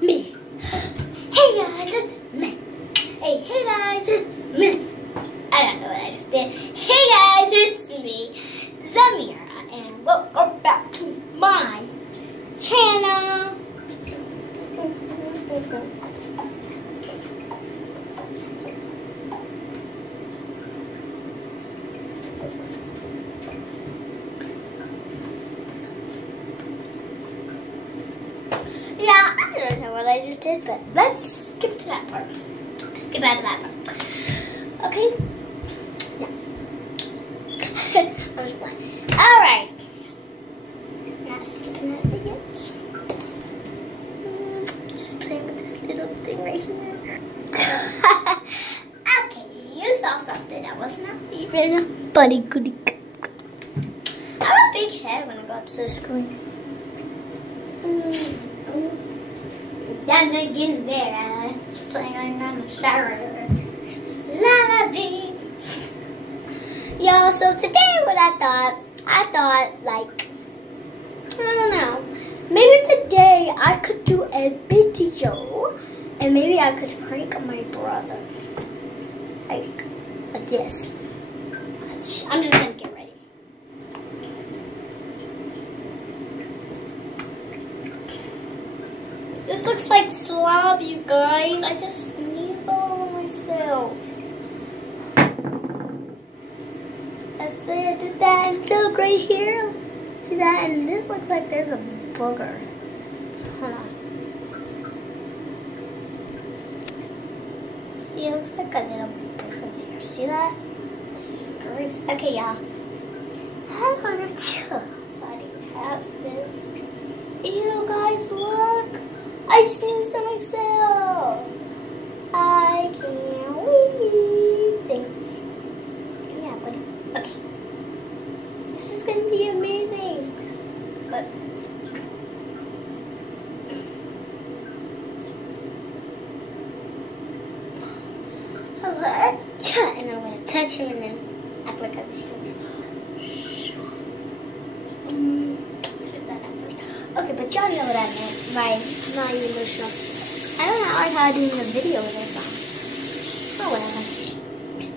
me. Hey guys, it's me. Hey guys, it's me. I don't know what I just did. Hey guys, it's me, Zamira, and welcome back to my channel. Yeah, I don't know what I just did, but let's skip to that part. Skip out of that part. Okay? Yeah. Alright. Now skipping out of videos. Just playing with this little thing right here. Okay, you saw something that was not even funny. Goody. I have a big head when I go up to the screen. That's getting there. Singing on the shower. Lullaby. Yo, so today what I thought like, I don't know. Maybe today I could do a video and maybe I could prank my brother. Like this. I'm just gonna get ready. This looks like slob, you guys. I just sneezed all over myself. Let's say I did that and look right here. See that? And this looks like there's a booger. Hold on. See, it looks like a little booger there. See that? This is gross. Okay, y'all. I want to chill. So I didn't have this. Ew, guys, look. I sneezed to myself. I can't wait. Thanks. Yeah, buddy. Okay. This is gonna be amazing. But and I'm gonna touch him and then act like I just sneezed. Okay, but y'all know what I meant by not even emotional. I don't know like how I do a video with this on. Oh, whatever.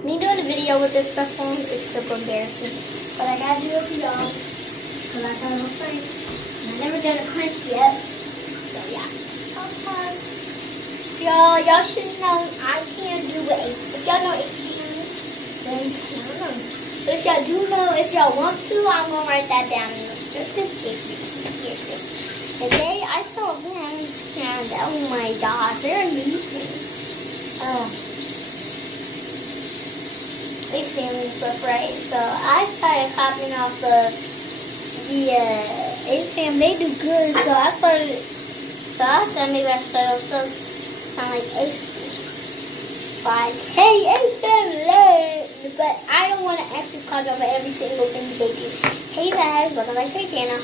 Me doing a video with this stuff on is super embarrassing. But I gotta do it for y'all. Because I thought it was funny. And I've never done a prank yet. So yeah. Sometimes. Y'all should know I can't do it. If y'all know ATM, then I don't know. But if y'all do know, if y'all want to, I'm gonna write that down in the description. Today I saw them and oh my gosh, they're amazing. These families look right. So I started copying off the Ace Fam. They do good. So I thought maybe I should also sound like Ace Fam. Like, hey Ace Family. But I don't want to actually copy over every single thing they do. Hey guys, welcome back to the channel.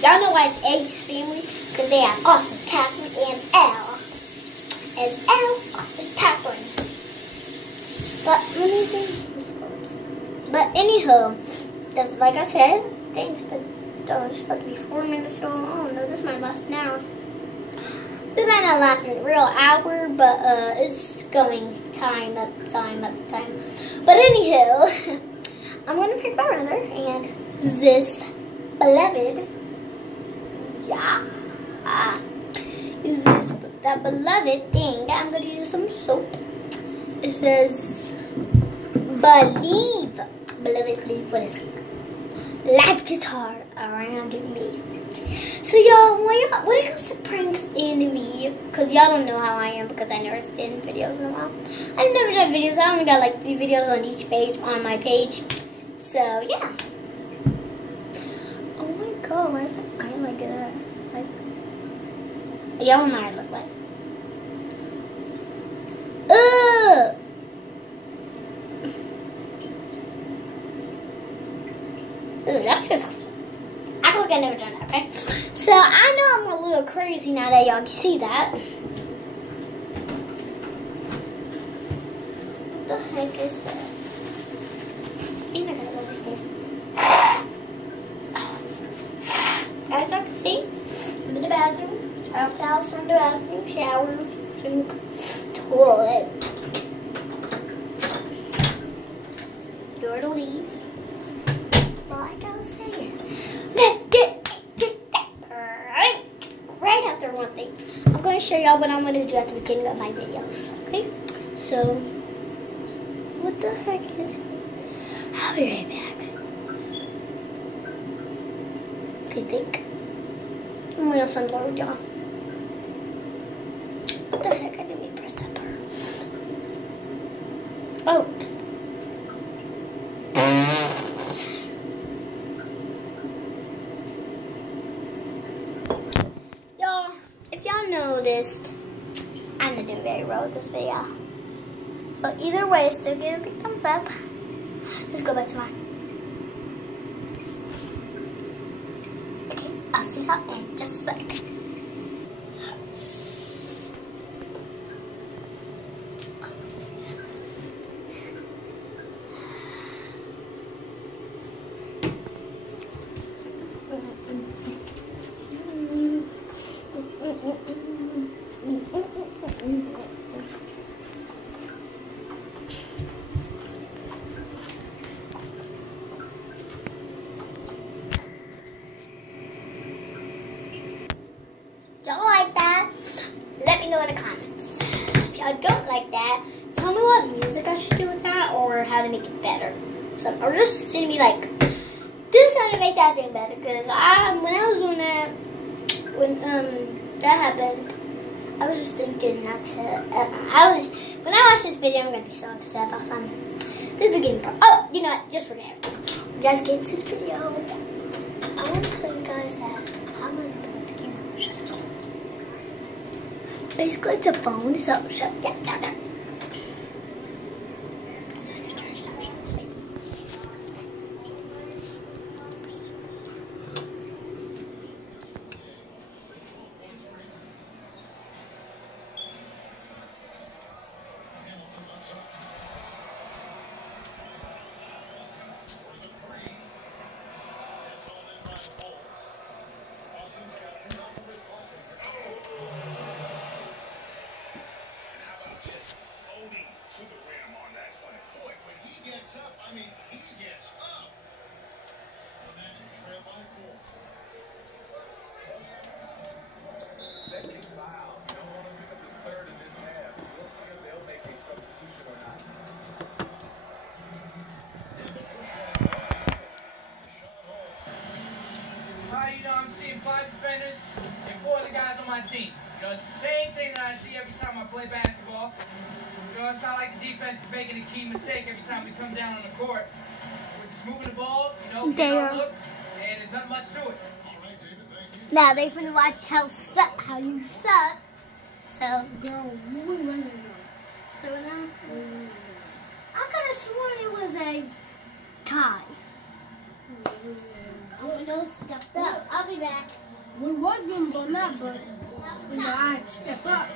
Y'all know why it's Ace Family? Because they have Austin, Catherine, and Elle. And Elle, Austin, Catherine. But let me see. But anywho, just like I said, thanks. But it's supposed to be 4 minutes long. Oh no, this might last an hour. This might not last a real hour, but it's going time up. But anywho, I'm gonna pick my brother and this beloved. Yeah, use that beloved thing. I'm gonna use some soap. It says, believe, beloved, whatever. Live guitar around me. So y'all, when it comes to pranks and me, cause y'all don't know how I am because I never did videos in a while. I've never done videos. I only got like 3 videos on each page on my page. So yeah. Oh my god, why is my eye like that? Like, y'all know what I look like. Ugh! Ooh, that's just, I feel like I never done that, okay? So I know I'm a little crazy now that y'all can see that. What the heck is this? And I gotta go this thing. As I can see, I'm in the bathroom. After house in the bathroom, shower, sink, toilet. Door to leave. Like I was saying, let's get to that break. Right after one thing, I'm going to show y'all what I'm going to do at the beginning of my videos. Okay? So, what the heck is it? I'll be right back. I think. I'm going to sunblower with y'all. What the heck? I didn't even press that part. Oh. Y'all, if y'all noticed, I'm not doing very well with this video. So either way, still give it a big thumbs up. Let's go back to mine. Okay, I'll see y'all in just a sec. Y'all like that? Let me know in the comments. If y'all don't like that, tell me what music I should do with that or how to make it better. So, or just send me like, do something to make that thing better. Because when I was doing that, when that happened, I was just thinking not to. When I watch this video, I'm gonna be so upset about something. This beginning part. Oh, you know what? Just forget it. Let's get into the video. I want to tell you guys that I'm gonna go with the camera. Shut up. Basically, it's a phone, so shut down. I mean, he gets up. The Magic trail by 4. Second foul. You don't want to pick up his third in this half. We'll see if they'll make a substitution or not. How I'm seeing 5 defenders and 4 of the guys on my team. You know, it's the same thing that I see every time I play basketball. You know, it's not like the defense is making a key mistake every time we come down on the court. We're just moving the ball, you know, getting our looks, and there's not much to it. Now they finna watch how you suck. So, Girl, we running now. So now, I could have sworn it was a tie. Windows stuffed up. I'll be back. We was gonna go now, but you know, I had to step up.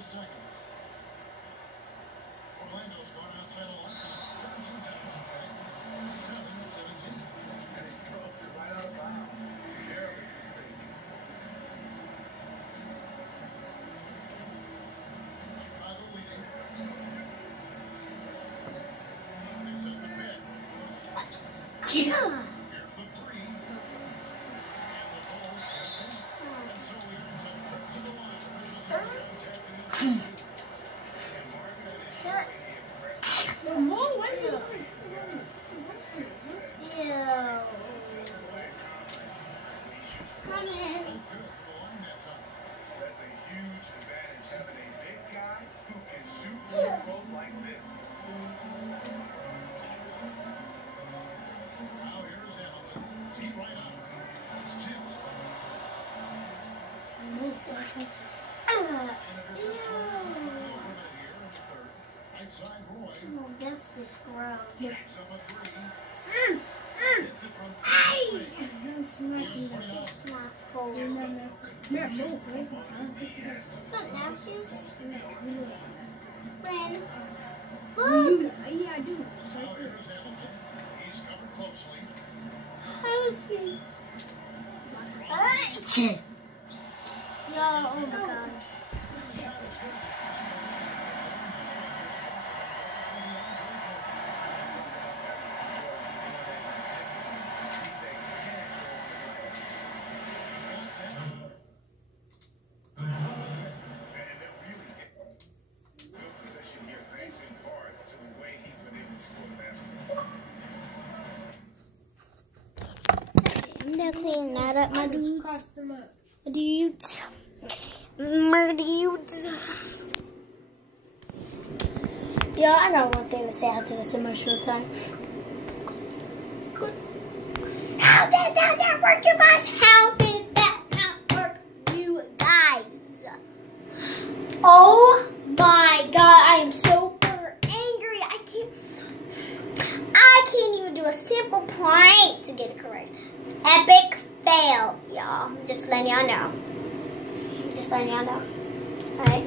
Seconds. Orlando's gone outside a lot. 17 times, in fact. 7-17. And he throws it right out of bounds. Careless mistake. Chicago leading. Picks up the pin. Yeah. Here's the three. And the Bulls have it. And so he ends up trip to the line. Officials have checked in. Hey! Smacking the It's not cold. It's not nasty. It's not nasty. Friend. Yeah, Look. I do. It's right there. He's covered closely. How is he? Y'all, oh my god. I'm gonna clean that up, my dudes. Crossed them up. My dudes. My dudes. Yeah, I got one thing to say after this emotional time. How did that not work, you guys? How did that not work, you guys? Oh my god, I am so angry. I can't even do a simple prank to get it correct. Epic fail, y'all. Just letting y'all know. Just letting y'all know. Alright.